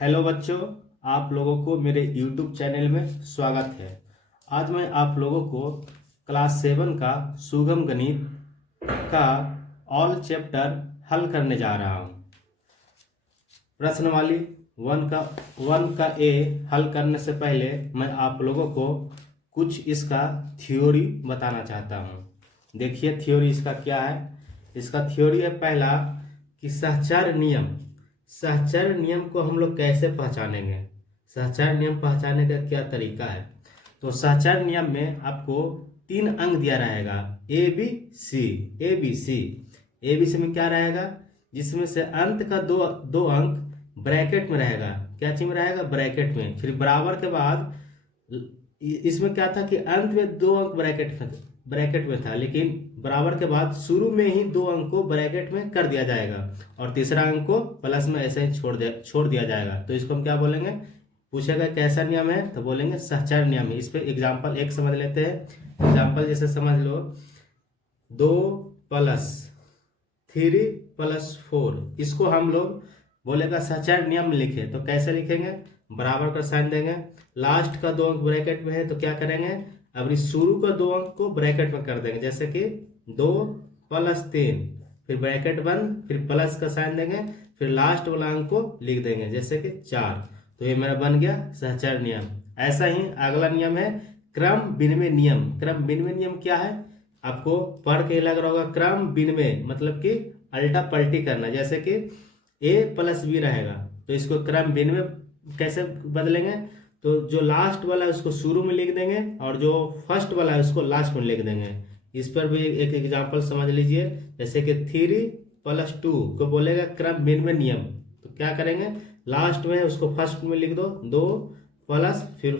Hello बच्चों, आप लोगों को मेरे YouTube चैनल में स्वागत है। आज मैं आप लोगों को क्लास 7 का सुगम गणित का ऑल चैप्टर हल करने जा रहा हूँ। प्रश्नवाली वन का ए हल करने से पहले मैं आप लोगों को कुछ इसका थ्योरी बताना चाहता हूँ। देखिए थ्योरी इसका क्या है। इसका थ्योरी है पहला कि सहचर नियम को हम लोग कैसे पहचानेंगे। सहचर नियम पहचानने का क्या तरीका है। तो सहचर नियम में आपको 3 अंक दिया रहेगा ए बी सी में क्या रहेगा, जिसमें से अंत का दो अंक ब्रैकेट में रहेगा। क्या चीज में रहेगा? ब्रैकेट में। फिर बराबर के बाद इसमें क्या था कि अंत में 2 अंक ब्रैकेट में था, लेकिन बराबर के बाद शुरू में ही 2 अंक को ब्रैकेट में कर दिया जाएगा और तीसरा अंक को प्लस में ऐसे ही छोड़ दिया जाएगा। तो इसको हम क्या बोलेंगे? पूछेगा कैसा नियम है तो बोलेंगे सहचर नियम है। इस पे एग्जाम्पल एक समझ लेते हैं। एग्जाम्पल जैसे समझ लो 2 + 3 + 4, इसको हम लोग बोलेगा सहचर नियम लिखे। तो कैसे लिखेंगे? बराबर का साइन देंगे, लास्ट का 2 अंक ब्रैकेट में है तो क्या करेंगे, अपनी शुरू का 2 अंक को ब्रैकेट में कर देंगे। जैसे कि 2 + 3, फिर ब्रैकेट बंद, फिर प्लस का साइन देंगे, फिर लास्ट वाला अंक को लिख देंगे जैसे कि 4। तो ये मेरा बन गया सहचर नियम। ऐसा ही अगला नियम है क्रम विनिमय नियम। क्रम विनिमय नियम क्या है आपको पढ़ के लग रहा होगा। क्रम विनिमय मतलब कि अल्टा पलटी करना। जैसे कि a + b रहेगा तो इसको क्रम विनिमय कैसे बदलेंगे, तो जो लास्ट वाला है उसको शुरू में लिख देंगे और जो फर्स्ट वाला है उसको लास्ट में लिख देंगे। इस पर भी एक एग्जांपल समझ लीजिए। जैसे कि 3 + 2 को बोलेगा क्रम विनिमय नियम। तो क्या करेंगे, लास्ट में उसको फर्स्ट में लिख दो 2 प्लस फिर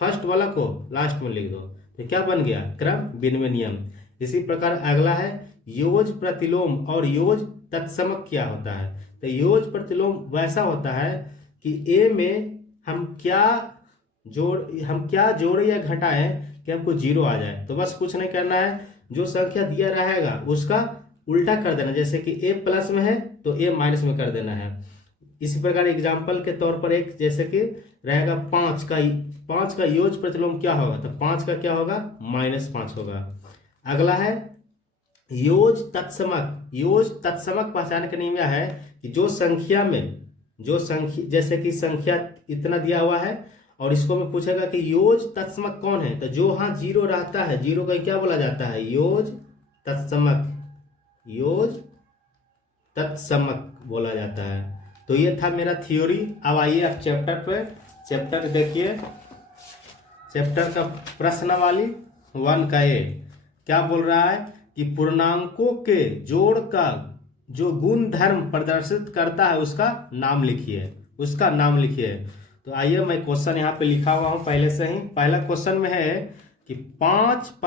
फर्स्ट वाला को लास्ट में लिख दो। तो क्या बन गया? क्रम विनिमय नियम। इसी प्रकार अगला है योज प्रतिलोम और योज तत्समक। क्या होता है? तो योज प्रतिलोम वैसा होता है कि ए में हम क्या जोड़े या घटाएं कि हमको 0 आ जाए। तो बस कुछ नहीं करना है, जो संख्या दिया रहेगा उसका उल्टा कर देना। जैसे कि ए प्लस में है तो ए माइनस में कर देना है। इसी प्रकार एग्जाम्पल के तौर पर एक जैसे कि रहेगा 5 का योज प्रतिलोम क्या होगा, तो 5 का क्या होगा? -5 होगा। अगला है योज तत्समक पहचान का नियम यह है कि जो संख्या जैसे कि संख्या इतना दिया हुआ है और इसको में पूछेगा कि योज तत्समक कौन है, तो जो हाँ 0 रहता है, 0 का क्या बोला जाता है? योज तत्समक बोला जाता है। तो ये था मेरा थ्योरी। अब आइए आप चैप्टर देखिए। चैप्टर का प्रश्नावली 1 का ए क्या बोल रहा है कि पूर्णांकों के जोड़ का जो गुण धर्म प्रदर्शित करता है उसका नाम लिखिए। तो आइए मैं क्वेश्चन यहाँ पे लिखा हुआ हूँ पहले से ही। पहला क्वेश्चन में है कि 5 +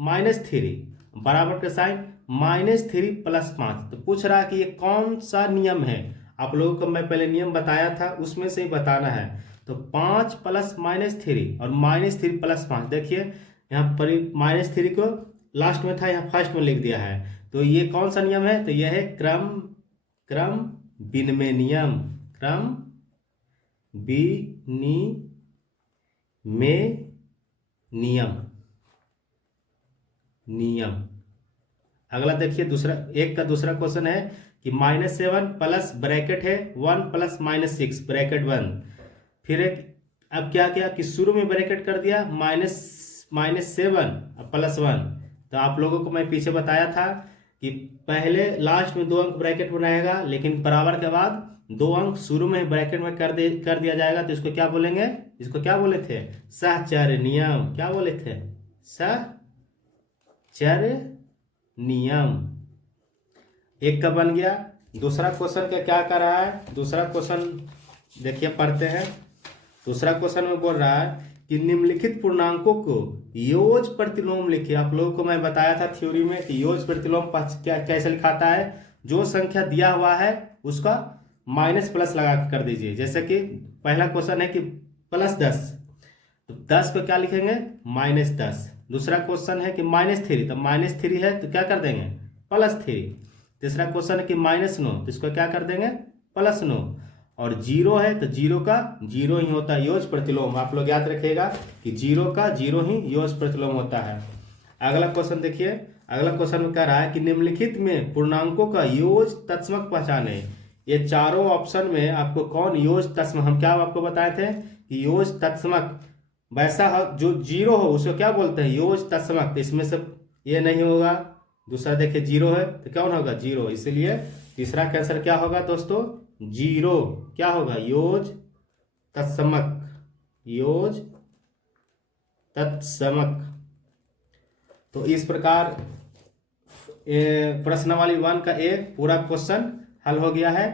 -3 बराबर का साइन -3 + 5। तो पूछ रहा है कि ये कौन सा नियम है। आप लोगों को मैं पहले नियम बताया था उसमें से ही बताना है। तो 5 + -3 और -3 + 5, देखिए यहाँ पर -3 को लास्ट में था, यहाँ फर्स्ट में लिख दिया है। तो ये कौन सा नियम है? तो यह है क्रम विनिमय नियम। अगला देखिए दूसरा क्वेश्चन है कि -7 प्लस ब्रैकेट है 1 + -6 ब्रैकेट 1। फिर अब क्या किया कि शुरू में ब्रैकेट कर दिया -7 +1। तो आप लोगों को मैं पीछे बताया था कि पहले लास्ट में 2 अंक ब्रैकेट में रहेगा, लेकिन बराबर के बाद 2 अंक शुरू में ब्रैकेट में कर दिया जाएगा। तो इसको क्या बोलेंगे? इसको क्या बोले थे? सहचर नियम। क्या बोले थे? सहचर नियम। एक का बन गया। दूसरा क्वेश्चन का क्या कर रहा है? दूसरा क्वेश्चन देखिए पढ़ते हैं। दूसरा क्वेश्चन में बोल रहा है कि निम्नलिखित पूर्णांकों को योज प्रतिलोम लिखिए। आप लोगों को मैं बताया था थ्योरी में कि योज प्रतिलोम कैसे लिखाता है। जो संख्या दिया हुआ है उसका माइनस लगा कर दीजिए। जैसे कि पहला क्वेश्चन है कि +10, तो 10 को क्या लिखेंगे? -10। दूसरा क्वेश्चन है कि -3, तो -3 है तो क्या कर देंगे? +3। तीसरा क्वेश्चन है कि -9, तो इसको क्या कर देंगे? +9। और जीरो है तो जीरो का जीरो ही होता है योज प्रतिलोम। आप लोग याद रखिएगा कि जीरो का जीरो ही योज प्रतिलोम होता है। अगला क्वेश्चन देखिए, अगला क्वेश्चन में कह रहा है कि निम्नलिखित में पूर्णांकों का योज तत्समक पहचाने। ये चारों ऑप्शन में आपको कौन योज तत्समक, हम क्या आपको बताए थे कि योज तत्समक वैसा जो जीरो हो उसको क्या बोलते हैं, योज तत्समक। तो इसमें से ये नहीं होगा, दूसरा देखिए जीरो है तो कौन होगा, जीरो। इसीलिए तीसरा का आंसर क्या होगा दोस्तों, जीरो। क्या होगा, योज तत्समक, योज तत्समक। तो इस प्रकार प्रश्नावली 1 का एक पूरा क्वेश्चन हल हो गया है।